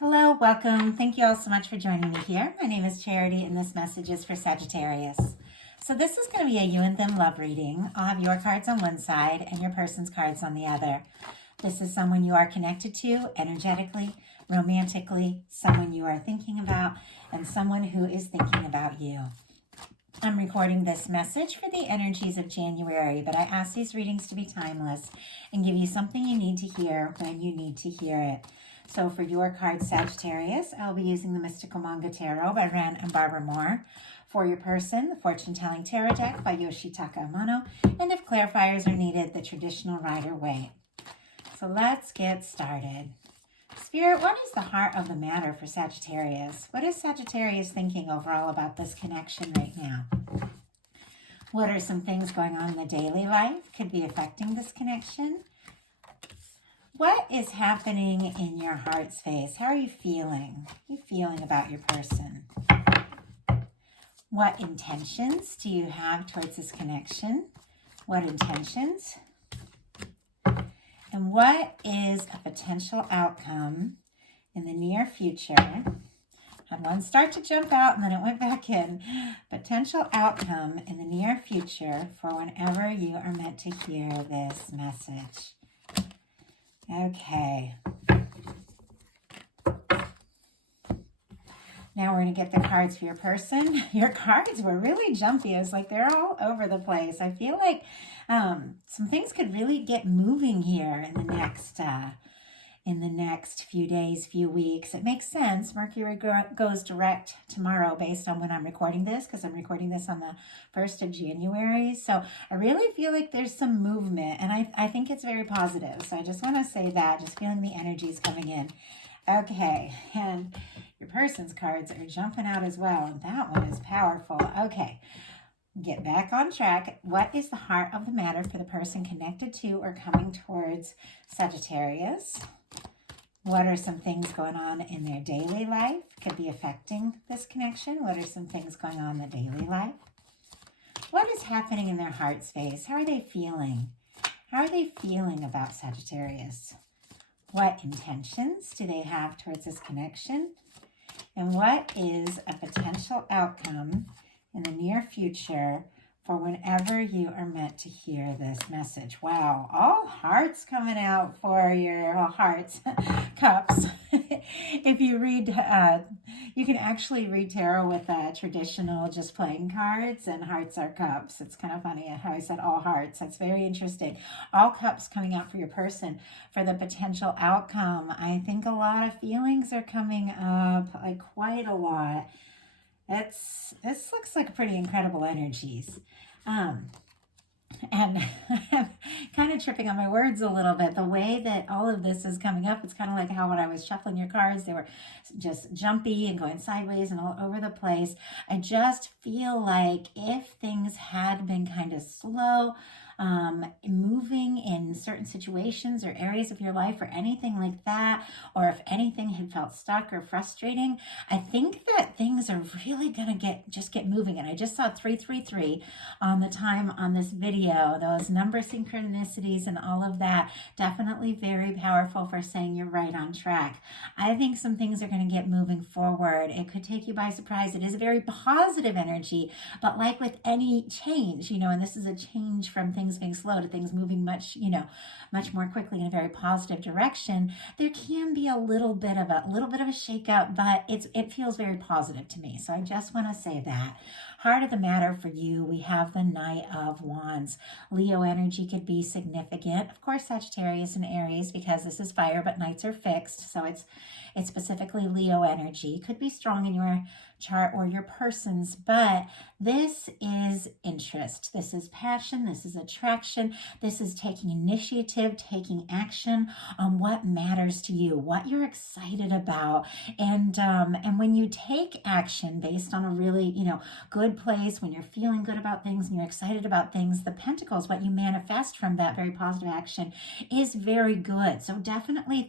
Hello, welcome. Thank you all so much for joining me here. My name is Charity, and this message is for Sagittarius. So this is going to be a you and them love reading. I'll have your cards on one side and your person's cards on the other. This is someone you are connected to energetically, romantically, someone you are thinking about, and someone who is thinking about you. I'm recording this message for the energies of January, but I ask these readings to be timeless and give you something you need to hear when you need to hear it. So for your card, Sagittarius, I'll be using the Mystical Manga Tarot by Ren and Barbara Moore. For your person, the Fortune Telling Tarot deck by Yoshitaka Amano. And if clarifiers are needed, the traditional Rider-Waite. So let's get started. Spirit, what is the heart of the matter for Sagittarius? What is Sagittarius thinking overall about this connection right now? What are some things going on in the daily life could be affecting this connection? What is happening in your heart space? How are you feeling? How are you feeling about your person? What intentions do you have towards this connection? What intentions? And what is a potential outcome in the near future? I had one start to jump out and then it went back in. Potential outcome in the near future for whenever you are meant to hear this message. Okay. Now we're going to get the cards for your person. Your cards were really jumpy. It was like they're all over the place. I feel like some things could really get moving here in the next few days, few weeks. It makes sense. Mercury goes direct tomorrow based on when I'm recording this, because I'm recording this on the 1st of January. So I really feel like there's some movement, and I think it's very positive. So I just want to say that, just feeling the energies coming in. Okay, and your person's cards are jumping out as well, and that one is powerful. Okay, get back on track. What is the heart of the matter for the person connected to or coming towards Sagittarius? What are some things going on in their daily life could be affecting this connection? What are some things going on in the daily life? What is happening in their heart space? How are they feeling? How are they feeling about Sagittarius? What intentions do they have towards this connection? And what is a potential outcome in the near future for whenever you are meant to hear this message? Wow, all hearts coming out for your hearts, cups. If you read, you can actually read tarot with traditional just playing cards, and hearts are cups. It's kind of funny how I said all hearts. That's very interesting. All cups coming out for your person for the potential outcome. I think a lot of feelings are coming up, like quite a lot. This looks like pretty incredible energies. And I'm kind of tripping on my words a little bit. The way that all of this is coming up, it's kind of like how when I was shuffling your cards, they were just jumpy and going sideways and all over the place. I just feel like if things had been kind of slow, moving in certain situations or areas of your life or anything like that, or if anything had felt stuck or frustrating, I think that things are really going to get moving. And I just saw 333 on the time on this video. Those number synchronicities and all of that, definitely very powerful for saying you're right on track. I think some things are going to get moving forward. It could take you by surprise. It is a very positive energy, but like with any change, and this is a change from things being slow to things moving much more quickly in a very positive direction, there can be a little bit of a shakeout, but it feels very positive to me. So I just want to say that. Heart of the matter for you, we have the Knight of Wands. Leo energy could be significant. Of course, Sagittarius and Aries, because this is fire, but knights are fixed. So it's specifically Leo energy. Could be strong in your chart or your person's, but this is interest. This is passion. This is attraction. This is taking initiative, taking action on what matters to you, what you're excited about. And when you take action based on a really, good place, when you're feeling good about things and you're excited about things, the Pentacles, what you manifest from that very positive action is very good. So definitely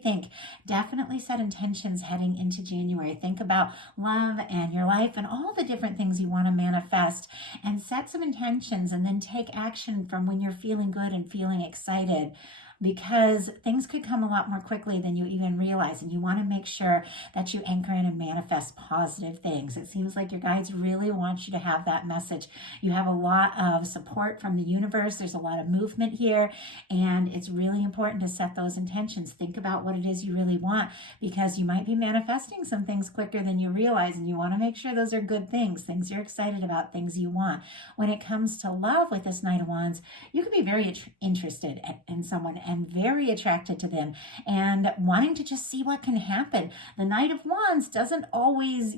set intentions heading into January. Think about love and your life and all the different things you want to manifest, and set some intentions and then take action from when you're feeling good and feeling excited. because things could come a lot more quickly than you even realize. And you want to make sure that you anchor in and manifest positive things. It seems like your guides really want you to have that message. You have a lot of support from the universe. There's a lot of movement here, and it's really important to set those intentions. Think about what it is you really want, because you might be manifesting some things quicker than you realize, and you want to make sure those are good things you're excited about, things you want. When it comes to love with this Knight of Wands, you can be very interested in someone and very attracted to them and wanting to just see what can happen. The Knight of Wands doesn't always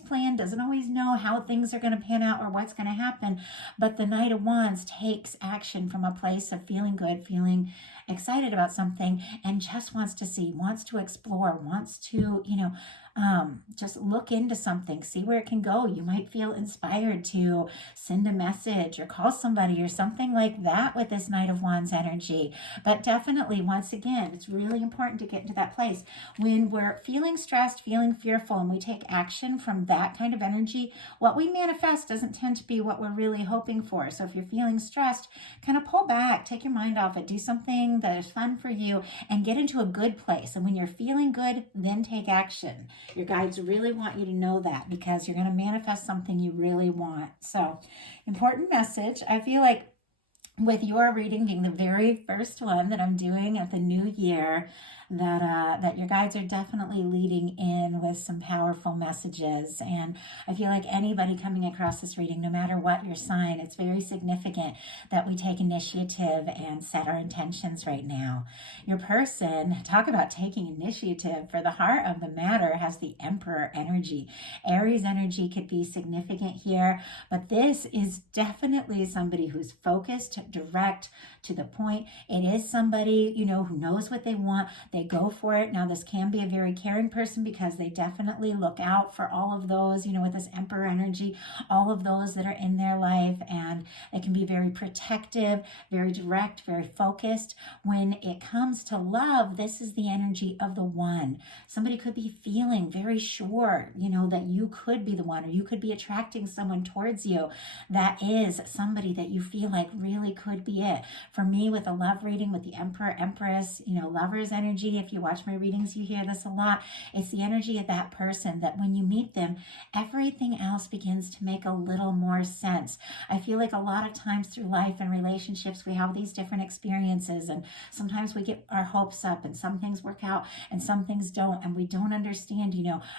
plan, doesn't always know how things are going to pan out or what's going to happen. But the Knight of Wands takes action from a place of feeling good, feeling excited about something, and just wants to see, wants to explore, wants to, just look into something, see where it can go. You might feel inspired to send a message or call somebody or something like that with this Knight of Wands energy. But definitely, once again, it's really important to get into that place when we're feeling stressed, feeling fearful, and we take action from that kind of energy. What we manifest doesn't tend to be what we're really hoping for. So if you're feeling stressed, kind of pull back, take your mind off it, do something that is fun for you, and get into a good place. And when you're feeling good, then take action. Your guides really want you to know that, because you're going to manifest something you really want. So, important message. I feel like with your reading being the very first one that I'm doing at the new year, that your guides are definitely leading in with some powerful messages. And I feel like anybody coming across this reading, no matter what your sign, it's very significant that we take initiative and set our intentions right now. Your person, talk about taking initiative, for the heart of the matter has the Emperor energy. Aries energy could be significant here, but this is definitely somebody who's focused, direct, to the point. It is somebody, who knows what they want. They go for it. Now, this can be a very caring person, because they definitely look out for all of those, with this Emperor energy, all of those that are in their life, and they can be very protective, very direct, very focused. When it comes to love, this is the energy of the one. Somebody could be feeling very sure, that you could be the one, or you could be attracting someone towards you that is somebody that you feel like really could be it. For me, with a love reading with the Emperor, Empress, Lover's energy, if you watch my readings, you hear this a lot. It's the energy of that person that when you meet them, everything else begins to make a little more sense. I feel like a lot of times through life and relationships, we have these different experiences, and sometimes we get our hopes up, and some things work out and some things don't, and we don't understand,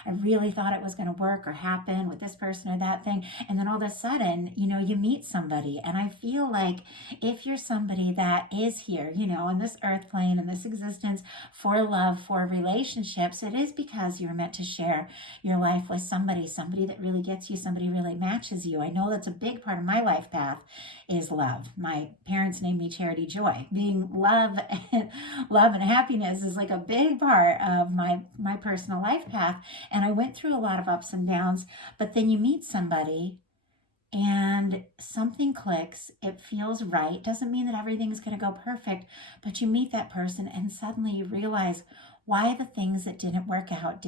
I really thought it was going to work or happen with this person or that thing, and then all of a sudden, you meet somebody. And I feel like if you're somebody that is here, in this earth plane, in this existence, for love, for relationships, it is because you're meant to share your life with somebody that really gets you, somebody really matches you. I know that's a big part of my life path is love. My parents named me Charity Joy. Being love and happiness is like a big part of my personal life path. And I went through a lot of ups and downs, but then you meet somebody and something clicks, it feels right. Doesn't mean that everything's going to go perfect, but you meet that person and suddenly you realize why the things that didn't work out,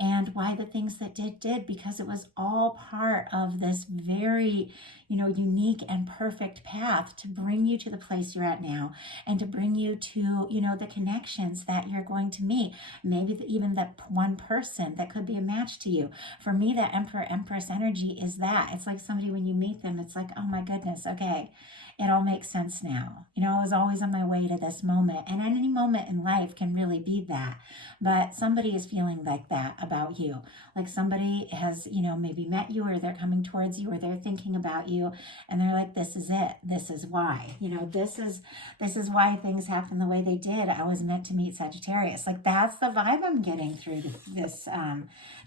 and why the things that did, because it was all part of this very, unique and perfect path to bring you to the place you're at now, and to bring you to, the connections that you're going to meet. Maybe even that one person that could be a match to you. For me, that Emperor Empress energy is that. It's like somebody, when you meet them, it's like, oh my goodness, okay, it all makes sense now. I was always on my way to this moment, and any moment in life can really be that. But somebody is feeling like that about you. Like somebody has, maybe met you, or they're coming towards you, or they're thinking about you, and they're like, this is it. This is why. This is why things happen the way they did. I was meant to meet Sagittarius. Like, that's the vibe I'm getting through this,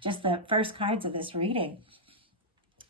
just the first cards of this reading.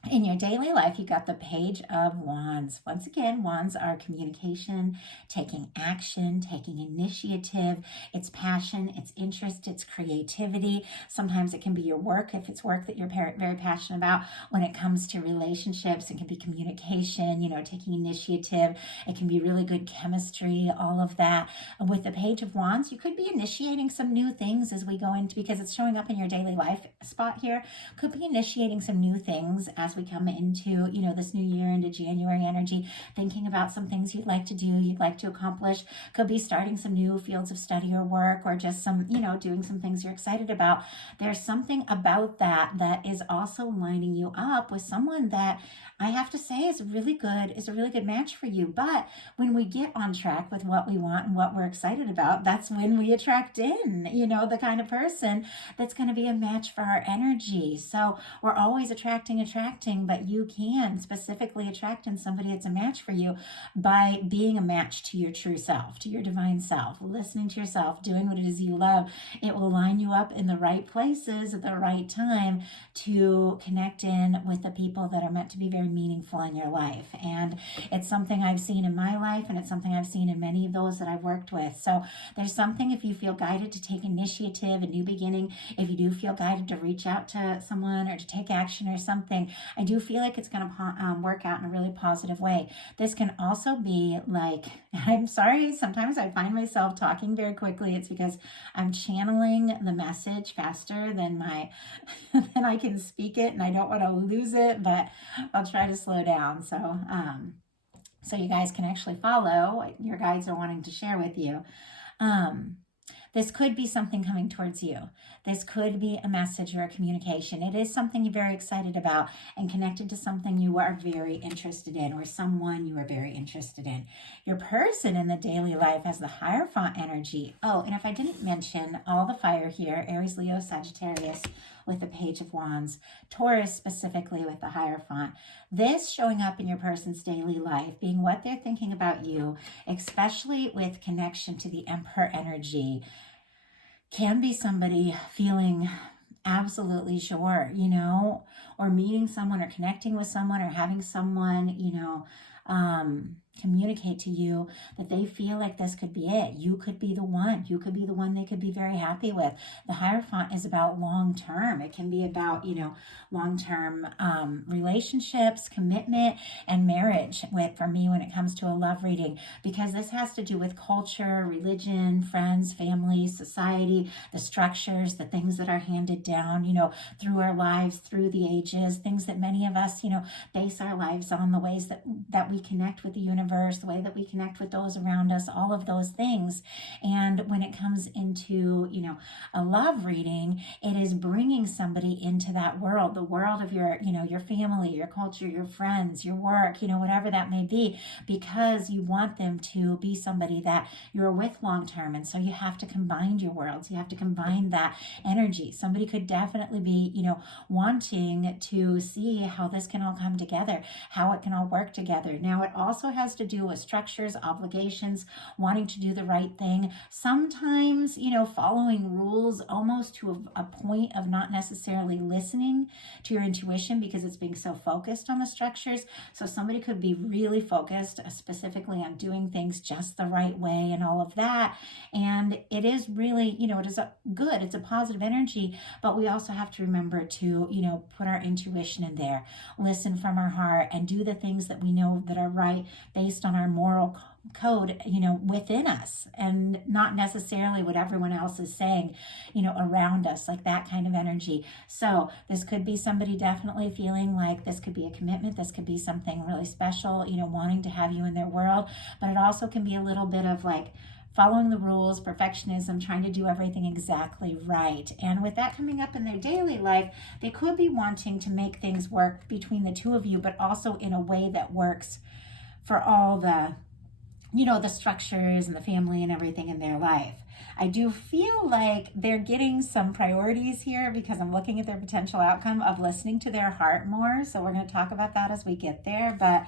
In your daily life, you got the Page of Wands. Once again, wands are communication, taking action, taking initiative. It's passion, it's interest, it's creativity. Sometimes it can be your work, if it's work that you're very passionate about. When it comes to relationships, it can be communication, taking initiative. It can be really good chemistry, all of that. With the Page of Wands, you could be initiating some new things as we go into, because it's showing up in your daily life spot here. Could be initiating some new things as we come into, this new year, into January energy, thinking about some things you'd like to do, you'd like to accomplish. Could be starting some new fields of study or work, or just some, doing some things you're excited about. There's something about that is also lining you up with someone that I have to say is a really good match for you. But when we get on track with what we want and what we're excited about, that's when we attract in, the kind of person that's going to be a match for our energy. So we're always attracting, but you can specifically attract in somebody that's a match for you by being a match to your true self, to your divine self, listening to yourself, doing what it is you love. It will line you up in the right places at the right time to connect in with the people that are meant to be very meaningful in your life. And it's something I've seen in my life, and it's something I've seen in many of those that I've worked with. So there's something, if you feel guided to take initiative, a new beginning, if you do feel guided to reach out to someone or to take action or something, I do feel like it's going to work out in a really positive way. This can also be like, I'm sorry, sometimes I find myself talking very quickly. It's because I'm channeling the message faster than than I can speak it, and I don't want to lose it, but I'll try to slow down so you guys can actually follow what your guides are wanting to share with you. This could be something coming towards you. This could be a message or a communication. It is something you're very excited about and connected to something you are very interested in, or someone you are very interested in. Your person in the daily life has the Hierophant energy. Oh, and if I didn't mention all the fire here, Aries, Leo, Sagittarius with the Page of Wands, Taurus specifically with the Hierophant. This showing up in your person's daily life, being what they're thinking about you, especially with connection to the Emperor energy, can be somebody feeling absolutely sure, or meeting someone or connecting with someone or having someone, communicate to you that they feel like this could be it. You could be the one. You could be the one they could be very happy with. The Hierophant is about long-term. It can be about, long-term relationships, commitment, and marriage for me when it comes to a love reading, because this has to do with culture, religion, friends, family, society, the structures, the things that are handed down, through our lives, through the ages, things that many of us, base our lives on, the ways that we connect with the universe, the way that we connect with those around us, all of those things. And when it comes into, a love reading, it is bringing somebody into that world, the world of your, your family, your culture, your friends, your work, whatever that may be, because you want them to be somebody that you're with long term. And so you have to combine your worlds. You have to combine that energy. Somebody could definitely be, wanting to see how this can all come together, how it can all work together. Now, it also has to do with structures, obligations, wanting to do the right thing. Sometimes, following rules almost to a point of not necessarily listening to your intuition because it's being so focused on the structures. So somebody could be really focused specifically on doing things just the right way and all of that. And it is really, it is good. It's a positive energy, but we also have to remember to, put our intuition in there, listen from our heart, and do the things that we know that are right based on our moral code, within us, and not necessarily what everyone else is saying, around us, like that kind of energy. So this could be somebody definitely feeling like this could be a commitment. This could be something really special, wanting to have you in their world, but it also can be a little bit of like following the rules, perfectionism, trying to do everything exactly right. And with that coming up in their daily life, they could be wanting to make things work between the two of you, but also in a way that works for all the the structures and the family and everything in their life. I do feel like they're getting some priorities here because I'm looking at their potential outcome of listening to their heart more. So we're going to talk about that as we get there. But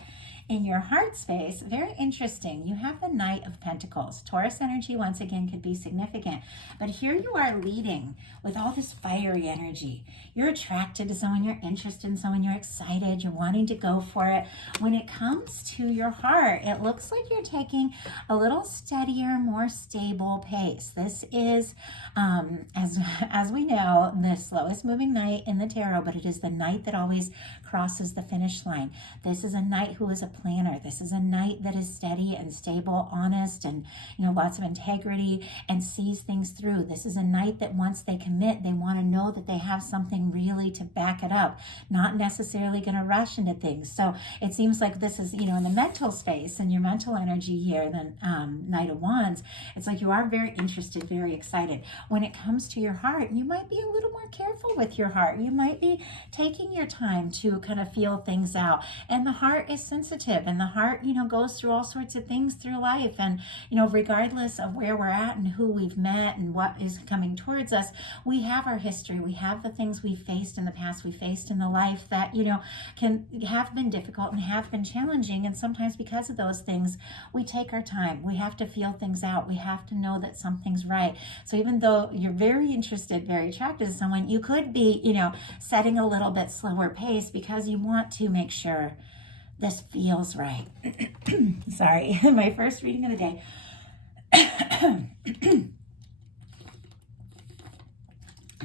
in your heart space, very interesting. You have the Knight of Pentacles. Taurus energy, once again, could be significant. But here you are leading with all this fiery energy. You're attracted to someone, you're interested in someone, you're excited, you're wanting to go for it. When it comes to your heart, it looks like you're taking a little steadier, more stable pace. This is, as we know, the slowest moving knight in the tarot, but it is the knight that always crosses the finish line. This is a knight who is a planner. This is a knight that is steady and stable, honest, and, you know, lots of integrity and sees things through. This is a knight that once they commit, they want to know that they have something really to back it up, not necessarily going to rush into things. So it seems like this is, you know, in the mental space and your mental energy here, the Knight of Wands, it's like you are very interested, very excited. When it comes to your heart, you might be a little more careful with your heart. You might be taking your time to kind of feel things out. And the heart is sensitive, and the heart, you know, goes through all sorts of things through life. And, you know, regardless of where we're at and who we've met and what is coming towards us, we have our history. We have the things we faced in the past, we faced in the life that, you know, can have been difficult and have been challenging. And sometimes because of those things, we take our time. We have to feel things out. We have to know that something's right. So even though you're very interested, very attracted to someone, you could be, you know, setting a little bit slower pace because you want to make sure this feels right. Sorry, my first reading of the day.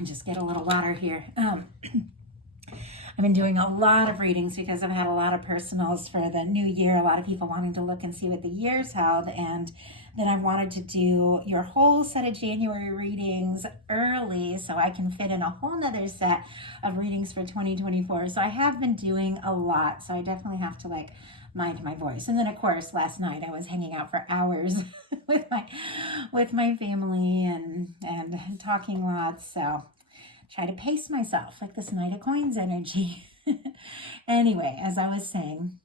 Just get a little water here. I've been doing a lot of readings because I've had a lot of personals for the new year, a lot of people wanting to look and see what the year's held, and then I wanted to do your whole set of January readings early so I can fit in a whole nother set of readings for 2024. So I have been doing a lot, so I definitely have to like mind my voice. And then of course last night I was hanging out for hours with my family and talking lots, so try to pace myself like this Knight of Coins energy. Anyway, as I was saying,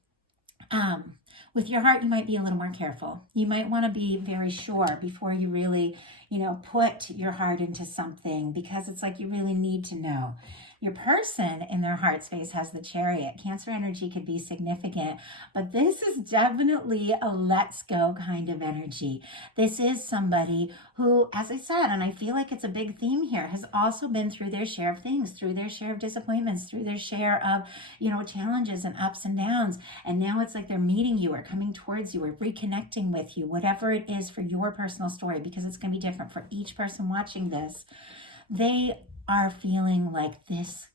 with your heart, you might be a little more careful. You might want to be very sure before you really, you know, put your heart into something, because it's like you really need to know. Your person in their heart space has the Chariot. Cancer energy could be significant, but this is definitely a let's go kind of energy. This is somebody who, as I said, and I feel like it's a big theme here, has also been through their share of things, through their share of disappointments, through their share of, you know, challenges and ups and downs. And now it's like they're meeting you or coming towards you or reconnecting with you, whatever it is for your personal story, because it's going to be different for each person watching this. They are feeling like this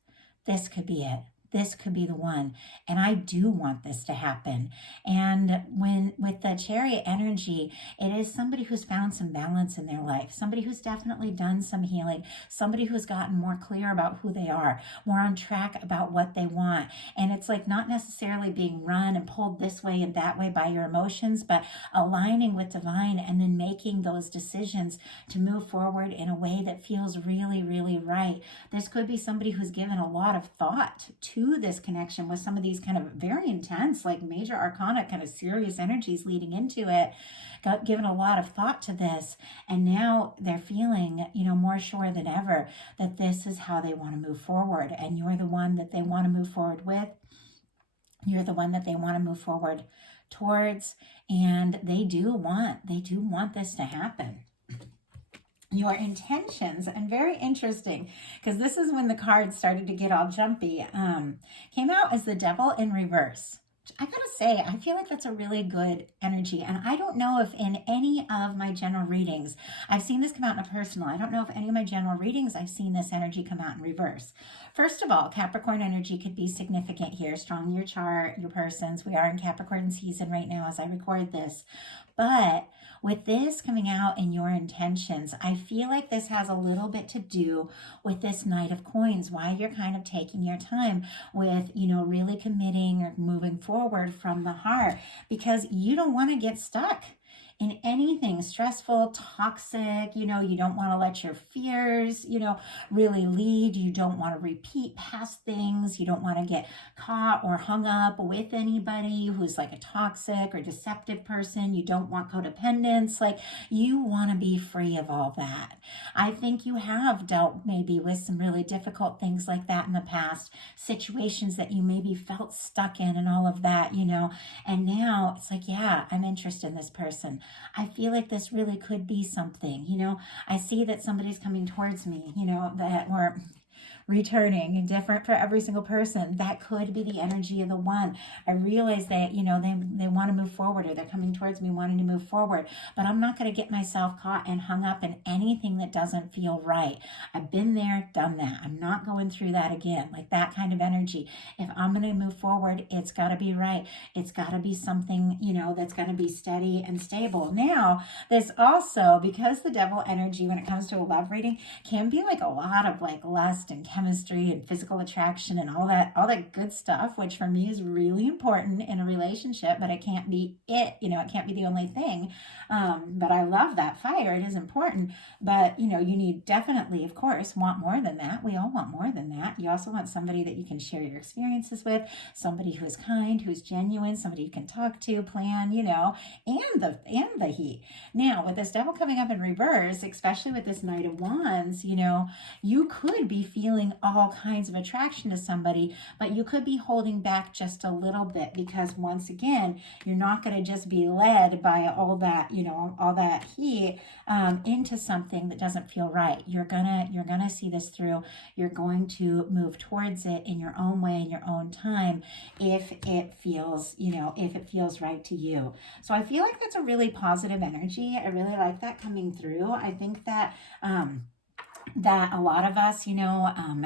could be it. This could be the one. And I do want this to happen. And when with the Chariot energy, it is somebody who's found some balance in their life, somebody who's definitely done some healing, somebody who's gotten more clear about who they are, more on track about what they want. And it's like not necessarily being run and pulled this way and that way by your emotions, but aligning with divine and then making those decisions to move forward in a way that feels really, really right. This could be somebody who's given a lot of thought to this connection with some of these kind of very intense, like major arcana, kind of serious energies leading into it, got given a lot of thought to this. And now they're feeling, you know, more sure than ever that this is how they want to move forward. And you're the one that they want to move forward with. You're the one that they want to move forward towards. And they do want this to happen. Your intentions, and very interesting, because this is when the cards started to get all jumpy, came out as the Devil in reverse. I gotta say, I feel like that's a really good energy, and I don't know if in any of my general readings, I've seen this come out in a personal, I don't know if any of my general readings I've seen this energy come out in reverse. First of all, Capricorn energy could be significant here, strong in your chart, your persons. We are in Capricorn season right now as I record this, but with this coming out in your intentions, I feel like this has a little bit to do with this Knight of Coins, why you're kind of taking your time with, you know, really committing or moving forward from the heart, because you don't want to get stuck in anything stressful, toxic. You know, you don't want to let your fears, you know, really lead. You don't want to repeat past things. You don't want to get caught or hung up with anybody who's like a toxic or deceptive person. You don't want codependence. Like, you want to be free of all that. I think you have dealt maybe with some really difficult things like that in the past, situations that you maybe felt stuck in and all of that, you know, and now it's like, yeah, I'm interested in this person. I feel like this really could be something, you know. I see that somebody's coming towards me, you know, that returning and different for every single person. That could be the energy of the one. I realize that, they want to move forward, or they're coming towards me wanting to move forward, but I'm not going to get myself caught and hung up in anything that doesn't feel right. I've been there, done that. I'm not going through that again. Like that kind of energy. If I'm going to move forward, it's got to be right. It's got to be something, that's going to be steady and stable. Now, this also, because the devil energy, when it comes to a love reading, can be like a lot of like lust and chemistry and physical attraction and all that good stuff, which for me is really important in a relationship, but it can't be it, it can't be the only thing. But I love that fire. It is important, but you need definitely, of course, want more than that. We all want more than that. You also want somebody that you can share your experiences with, somebody who's kind, who's genuine, somebody you can talk to, plan, and the heat. Now, with this devil coming up in reverse, especially with this Knight of Wands, you could be feeling all kinds of attraction to somebody, but you could be holding back just a little bit, because once again, you're not going to just be led by all that heat into something that doesn't feel right. You're gonna see this through. You're going to move towards it in your own way, in your own time, if it feels right to you. So I feel like that's a really positive energy. I really like that coming through. I think that that a lot of us,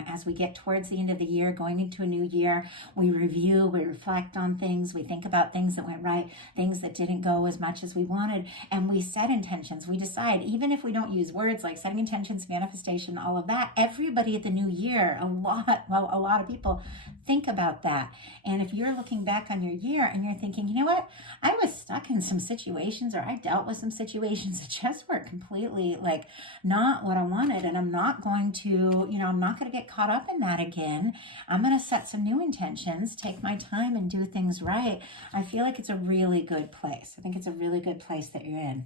as we get towards the end of the year, going into a new year, we review, we reflect on things, we think about things that went right, things that didn't go as much as we wanted, and we set intentions. We decide, even if we don't use words like setting intentions, manifestation, all of that, everybody at the new year, a lot of people think about that. And if you're looking back on your year and you're thinking, you know what, I was stuck in some situations, or I dealt with some situations that just were completely like not what I wanted, and I'm not going to, I'm not going to get caught up in that again. I'm going to set some new intentions, take my time and do things right. I feel like it's a really good place. I think it's a really good place that you're in.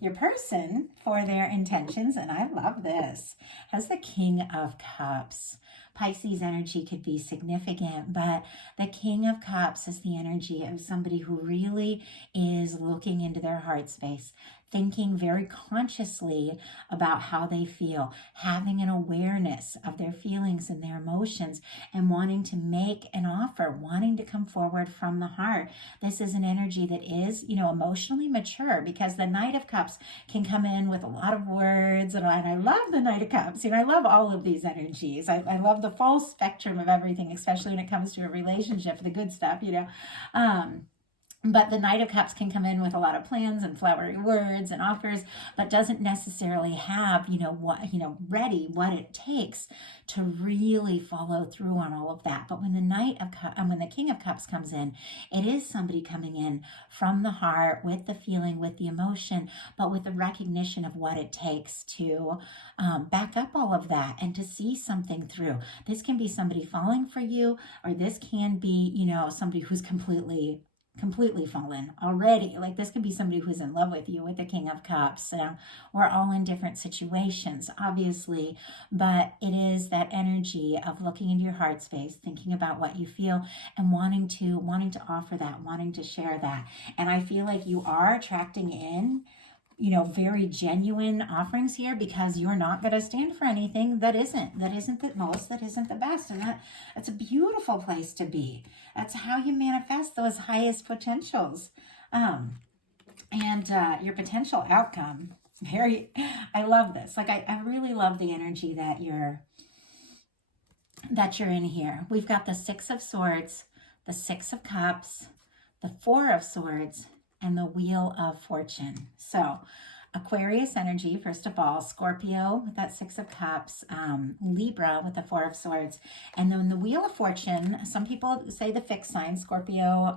Your person, for their intentions, and I love this, has the King of Cups. Pisces energy could be significant, but the King of Cups is the energy of somebody who really is looking into their heart space, thinking very consciously about how they feel, having an awareness of their feelings and their emotions, and wanting to make an offer, wanting to come forward from the heart. This is an energy that is, emotionally mature, because the Knight of Cups can come in with a lot of words, and I love the Knight of Cups. I love all of these energies. I love the full spectrum of everything, especially when it comes to a relationship, the good stuff, But the Knight of Cups can come in with a lot of plans and flowery words and offers, but doesn't necessarily have, ready what it takes to really follow through on all of that. But when when the King of Cups comes in, it is somebody coming in from the heart, with the feeling, with the emotion, but with the recognition of what it takes to back up all of that and to see something through. This can be somebody falling for you, or this can be, somebody who's completely fallen already. Like, this could be somebody who's in love with you, with the King of Cups. We're all in different situations, obviously, but it is that energy of looking into your heart space, thinking about what you feel, and wanting to offer that, wanting to share that. And I feel like you are attracting in very genuine offerings here, because you're not going to stand for anything that isn't the most, that isn't the best. And that's a beautiful place to be. That's how you manifest those highest potentials. And your potential outcome. I love this. Like, I really love the energy that you're in here. We've got the Six of Swords, the Six of Cups, the Four of Swords, and the Wheel of Fortune. So Aquarius energy, first of all, Scorpio with that Six of Cups, Libra with the Four of Swords, and then the Wheel of Fortune. Some people say the fixed signs, Scorpio,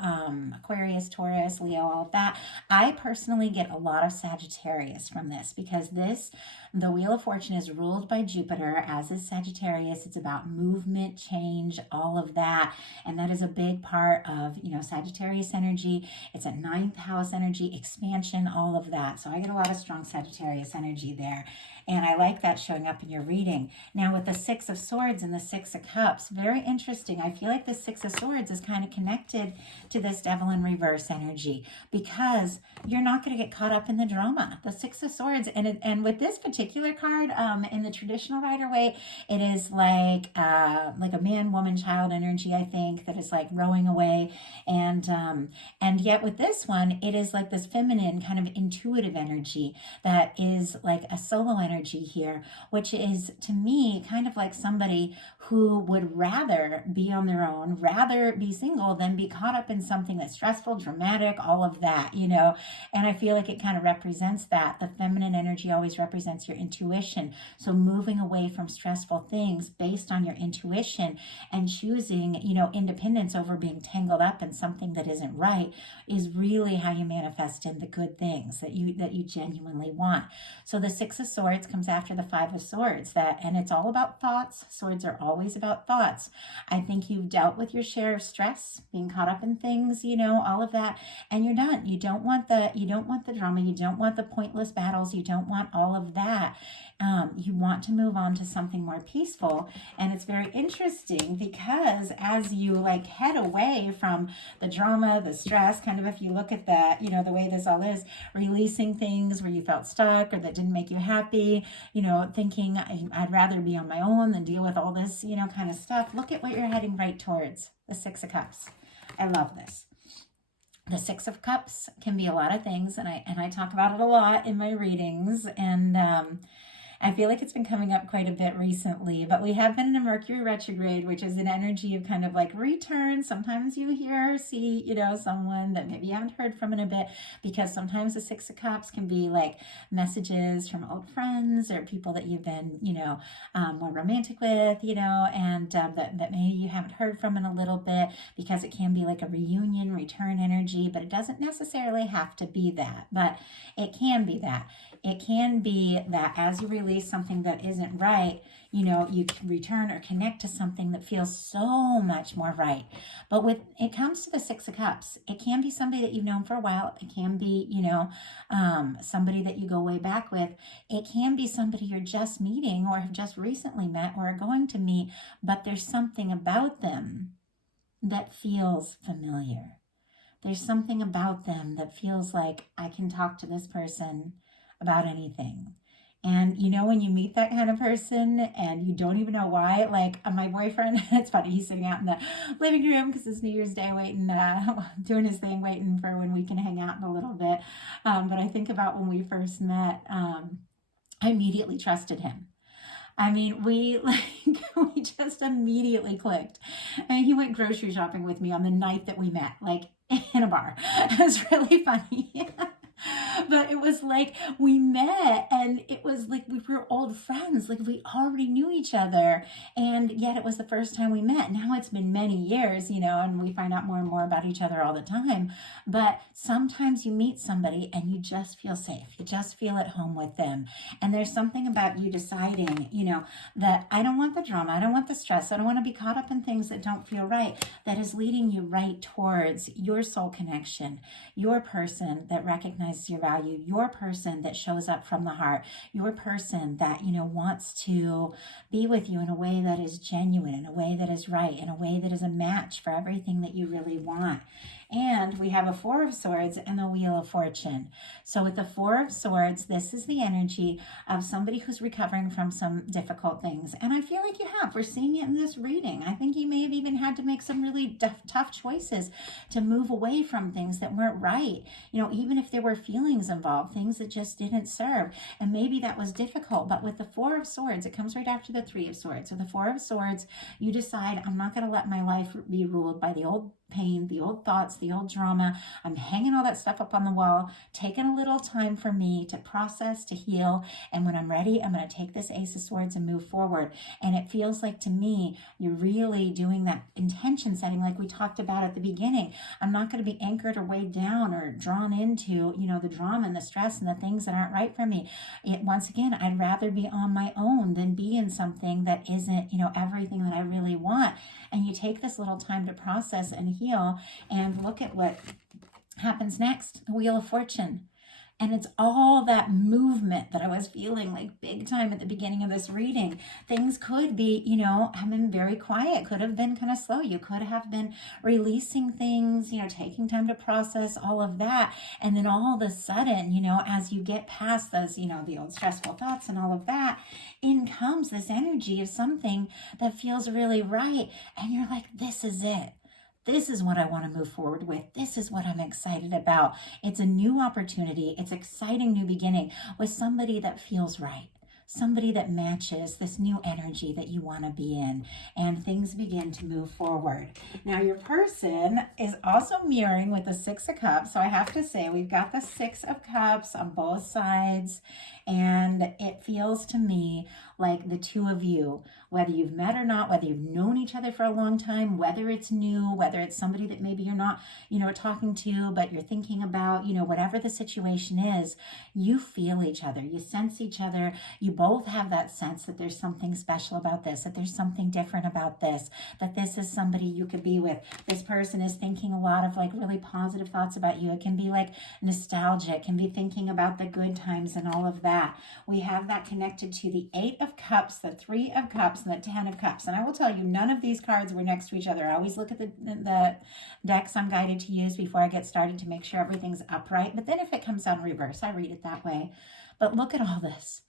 Aquarius, Taurus, Leo, all of that. I personally get a lot of Sagittarius from this, because the Wheel of Fortune is ruled by Jupiter, as is Sagittarius. It's about movement, change, all of that. And that is a big part of, Sagittarius energy. It's a ninth house energy, expansion, all of that. So I get a lot of strong Sagittarius energy there. And I like that showing up in your reading. Now with the Six of Swords and the Six of Cups, very interesting. I feel like the Six of Swords is kind of connected to this Devil in reverse energy, because you're not going to get caught up in the drama. The Six of Swords, and with this particular card, in the traditional Rider-Waite, it is like a man, woman, child energy, I think, that is like rowing away. And yet with this one, it is like this feminine kind of intuitive energy that is like a solo energy here, which is to me kind of like somebody who would rather be on their own, rather be single than be caught up in something that's stressful, dramatic, all of that, you know. And I feel like it kind of represents that. The feminine energy always represents your intuition. So moving away from stressful things based on your intuition and choosing, you know, independence over being tangled up in something that isn't right is really how you manifest in the good things that you genuinely want. So the Six of Swords comes after the Five of Swords, and it's all about thoughts. Swords are always about thoughts. I think you've dealt with your share of stress, being caught up in things, you know, all of that, and you're done. You don't want the drama. You don't want the pointless battles. You don't want all of that. You want to move on to something more peaceful. And it's very interesting because as you like head away from the drama, the stress, kind of, if you look at that, you know, the way this all is, releasing things where you felt stuck or that didn't make you happy, you know, thinking I'd rather be on my own than deal with all this, you know, kind of stuff. Look at what you're heading right towards, the Six of Cups. I love this. The Six of Cups can be a lot of things, and I talk about it a lot in my readings, and I feel like it's been coming up quite a bit recently, but we have been in a Mercury retrograde, which is an energy of kind of like return. Sometimes you hear or see, you know, someone that maybe you haven't heard from in a bit, because sometimes the Six of Cups can be like messages from old friends or people that you've been, you know, more romantic with, you know, and that maybe you haven't heard from in a little bit, because it can be like a reunion, return energy, but it doesn't necessarily have to be that, but it can be that. It can be that as you release something that isn't right, you know, you can return or connect to something that feels so much more right. But when it comes to the Six of Cups, it can be somebody that you've known for a while. It can be, you know, somebody that you go way back with. It can be somebody you're just meeting or have just recently met or are going to meet, but there's something about them that feels familiar. There's something about them that feels like I can talk to this person about anything. And you know, when you meet that kind of person and you don't even know why, like my boyfriend, it's funny, he's sitting out in the living room because it's New Year's Day waiting, doing his thing, waiting for when we can hang out in a little bit. But I think about when we first met, I immediately trusted him. I mean, we just immediately clicked. And he went grocery shopping with me on the night that we met, like in a bar. It was really funny. But it was like we met and it was like we were old friends, like we already knew each other, and yet it was the first time we met. Now it's been many years, you know, and we find out more and more about each other all the time. But sometimes you meet somebody and you just feel safe. You just feel at home with them. And there's something about you deciding, you know, that I don't want the drama, I don't want the stress, I don't want to be caught up in things that don't feel right, that is leading you right towards your soul connection, your person that recognizes your value, your person that shows up from the heart, your person that, you know, wants to be with you in a way that is genuine, in a way that is right, in a way that is a match for everything that you really want. And we have a Four of Swords and the Wheel of Fortune. So with the Four of Swords, this is the energy of somebody who's recovering from some difficult things. And I feel like you have. We're seeing it in this reading. I think you may have even had to make some really tough choices to move away from things that weren't right. You know, even if there were feelings involved, things that just didn't serve. And maybe that was difficult. But with the Four of Swords, it comes right after the Three of Swords. So the Four of Swords, you decide, I'm not going to let my life be ruled by the old pain, the old thoughts, the old drama. I'm hanging all that stuff up on the wall, taking a little time for me to process, to heal. And when I'm ready, I'm going to take this Ace of Swords and move forward. And it feels like to me, you're really doing that intention setting like we talked about at the beginning. I'm not going to be anchored or weighed down or drawn into, you know, the drama and the stress and the things that aren't right for me. Once again, I'd rather be on my own than be in something that isn't, you know, everything that I really want. And you take this little time to process and heal, and look at what happens next. The Wheel of Fortune. And it's all that movement that I was feeling like big time at the beginning of this reading. Things could be, have been very quiet, could have been kind of slow. You could have been releasing things, taking time to process all of that. And then all of a sudden, as you get past those, the old stressful thoughts and all of that, in comes this energy of something that feels really right. And you're like, this is it. This is what I want to move forward with. This is what I'm excited about. It's a new opportunity. It's exciting new beginning with somebody that feels right. Somebody that matches this new energy that you want to be in, and things begin to move forward. Now, your person is also mirroring with the Six of Cups. So I have to say, we've got the Six of Cups on both sides, and it feels to me like the two of you, whether you've met or not, whether you've known each other for a long time, whether it's new, whether it's somebody that maybe you're not, talking to, but you're thinking about, whatever the situation is, you feel each other, you sense each other, you both have that sense that there's something special about this, that there's something different about this, that this is somebody you could be with. This person is thinking a lot of like really positive thoughts about you. It can be like nostalgic, can be thinking about the good times and all of that. We have that connected to the Eight of Cups, the Three of Cups, and the Ten of Cups. And I will tell you, none of these cards were next to each other. I always look at the decks I'm guided to use before I get started to make sure everything's upright. But then if it comes out in reverse, I read it that way. But look at all this.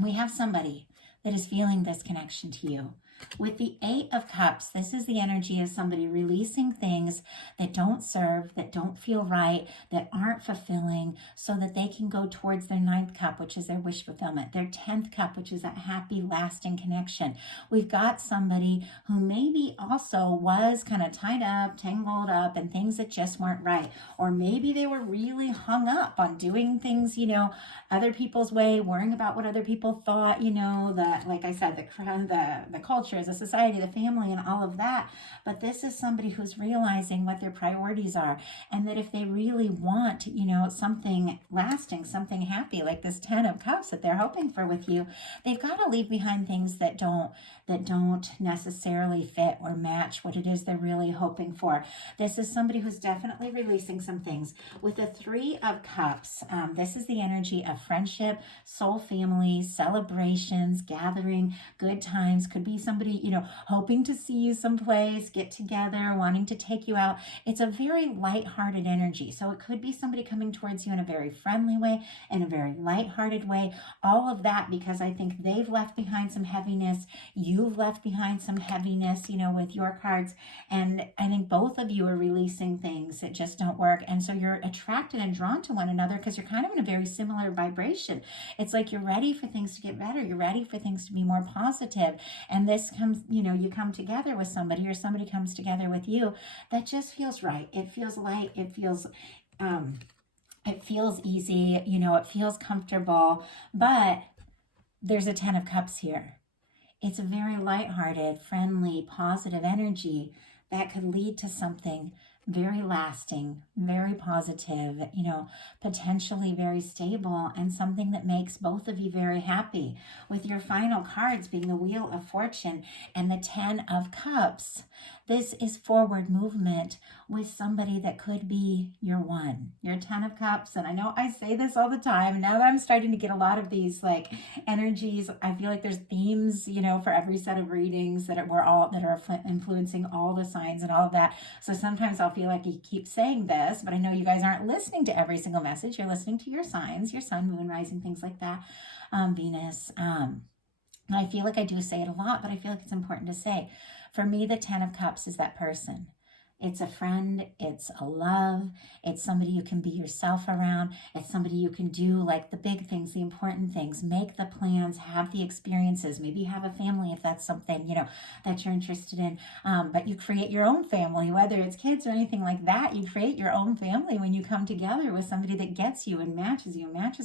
We have somebody that is feeling this connection to you. With the Eight of Cups, this is the energy of somebody releasing things that don't serve, that don't feel right, that aren't fulfilling, so that they can go towards their Ninth Cup, which is their wish fulfillment, their 10th Cup, which is that happy, lasting connection. We've got somebody who maybe also was kind of tied up, tangled up, and things that just weren't right. Or maybe they were really hung up on doing things, other people's way, worrying about what other people thought, like I said, the culture, the society, the family, and all of that. But this is somebody who's realizing what their priorities are, and that if they really want, something lasting, something happy, like this Ten of Cups that they're hoping for with you, they've got to leave behind things that don't necessarily fit or match what it is they're really hoping for. This is somebody who's definitely releasing some things. With the Three of Cups, this is the energy of friendship, soul family, celebrations, gathering, good times. Could be somebody, hoping to see you someplace, get together, wanting to take you out. It's a very lighthearted energy. So it could be somebody coming towards you in a very friendly way, in a very lighthearted way. All of that because I think they've left behind some heaviness. You've left behind some heaviness, with your cards. And I think both of you are releasing things that just don't work. And so you're attracted and drawn to one another because you're kind of in a very similar vibration. It's like you're ready for things to get better. You're ready for things to be more positive. And this comes, you come together with somebody, or somebody comes together with you that just feels right. It feels light. It feels easy. It feels comfortable. But there's a Ten of Cups here. It's a very lighthearted, friendly, positive energy that could lead to something very lasting, very positive, potentially very stable, and something that makes both of you very happy. With your final cards being the Wheel of Fortune and the Ten of Cups, this is forward movement with somebody that could be your one, your Ten of Cups. And I know I say this all the time, and now that I'm starting to get a lot of these like energies, I feel like there's themes, for every set of readings that are influencing all the signs and all of that. So sometimes I'll feel like you keep saying this, but I know you guys aren't listening to every single message. You're listening to your signs, your sun, moon, rising, things like that, Venus. And I feel like I do say it a lot, but I feel like it's important to say. For me, the Ten of Cups is that person. It's a friend, it's a love, it's somebody you can be yourself around, it's somebody you can do like the big things, the important things, make the plans, have the experiences, maybe have a family if that's something, that you're interested in, but you create your own family, whether it's kids or anything like that. You create your own family when you come together with somebody that gets you and matches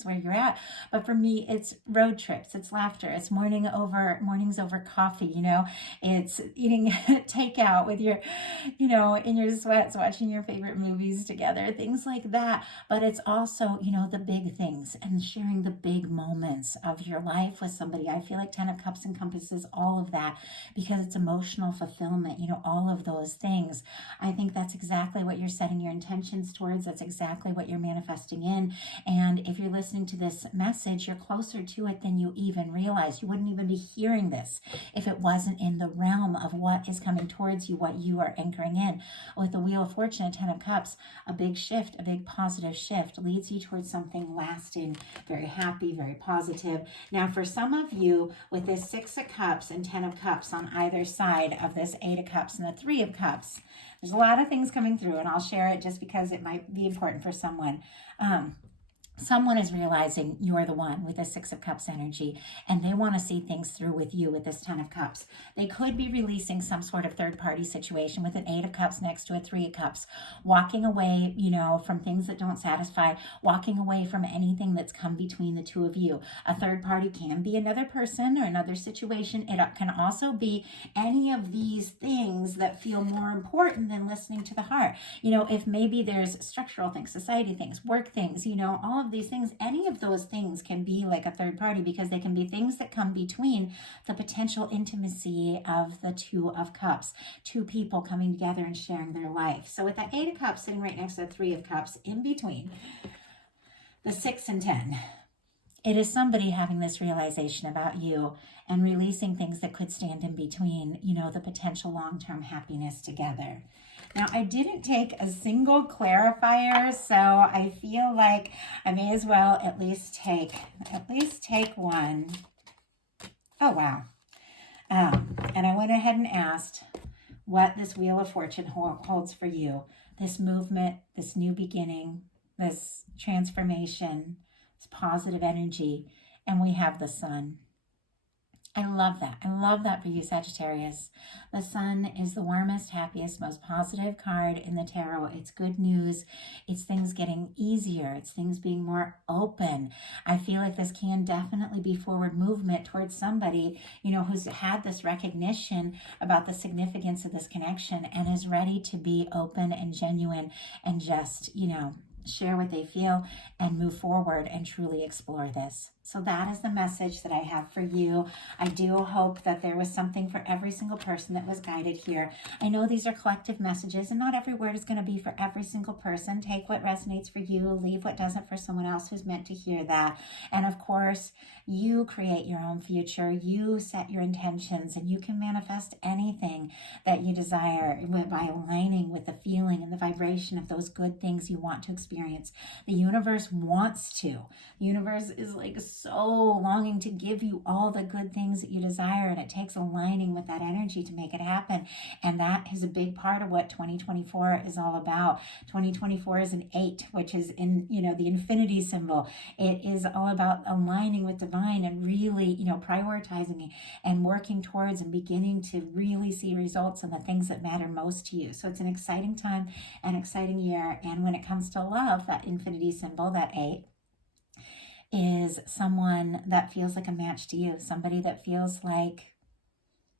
where you're at. But for me, it's road trips, it's laughter, it's mornings over coffee, it's eating takeout with your, in your sweats, watching your favorite movies together, things like that. But it's also, the big things and sharing the big moments of your life with somebody. I feel like 10 of Cups encompasses all of that because it's emotional fulfillment, all of those things. I think that's exactly what you're setting your intentions towards. That's exactly what you're manifesting in. And if you're listening to this message, you're closer to it than you even realize. You wouldn't even be hearing this if it wasn't in the realm of what is coming towards you, what you are anchoring in. With the Wheel of Fortune and 10 of Cups, a big shift, a big positive shift leads you towards something lasting, very happy, very positive. Now, for some of you, with this 6 of Cups and 10 of Cups on either side of this 8 of Cups and the 3 of Cups, there's a lot of things coming through, and I'll share it just because it might be important for someone. Someone is realizing you're the one with the 6 of Cups energy, and they want to see things through with you with this 10 of Cups. They could be releasing some sort of third-party situation with an 8 of Cups next to a 3 of Cups, walking away, from things that don't satisfy, walking away from anything that's come between the two of you. A third party can be another person or another situation. It can also be any of these things that feel more important than listening to the heart. If maybe there's structural things, society things, work things, all of these things, any of those things can be like a third party because they can be things that come between the potential intimacy of the 2 of Cups, two people coming together and sharing their life. So with that 8 of Cups sitting right next to the 3 of Cups in between the 6 and 10, it is somebody having this realization about you and releasing things that could stand in between, the potential long-term happiness together. Now, I didn't take a single clarifier, so I feel like I may as well at least take one. Oh, wow. And I went ahead and asked what this Wheel of Fortune holds for you. This movement, this new beginning, this transformation, this positive energy, and we have the Sun. I love that. I love that for you, Sagittarius. The Sun is the warmest, happiest, most positive card in the tarot. It's good news. It's things getting easier. It's things being more open. I feel like this can definitely be forward movement towards somebody, who's had this recognition about the significance of this connection and is ready to be open and genuine and just, share what they feel and move forward and truly explore this. So that is the message that I have for you. I do hope that there was something for every single person that was guided here. I know these are collective messages and not every word is going to be for every single person. Take what resonates for you, leave what doesn't for someone else who's meant to hear that. And of course, you create your own future. You set your intentions and you can manifest anything that you desire by aligning with the feeling and the vibration of those good things you want to experience. The universe wants to. The universe is like so longing to give you all the good things that you desire, and it takes aligning with that energy to make it happen. And that is a big part of what 2024 is all about. 2024 is an 8, which is in the infinity symbol. It is all about aligning with divine and really prioritizing and working towards and beginning to really see results in the things that matter most to you. So it's an exciting time, an exciting year. And when it comes to love, that infinity symbol, that 8, is someone that feels like a match to you, somebody that feels like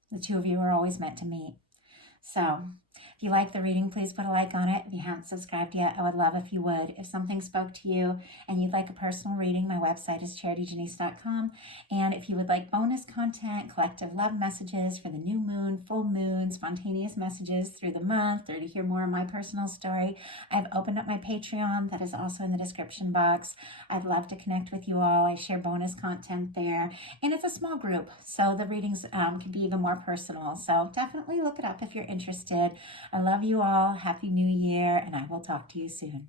the two of you are always meant to meet. So if you like the reading, please put a like on it. If you haven't subscribed yet, I would love if you would. If something spoke to you and you'd like a personal reading, my website is charityjanice.com. And if you would like bonus content, collective love messages for the new moon, full moon, spontaneous messages through the month, or to hear more of my personal story, I've opened up my Patreon. That is also in the description box. I'd love to connect with you all. I share bonus content there. And it's a small group, so the readings can be even more personal. So definitely look it up if you're interested. I love you all. Happy New Year, and I will talk to you soon.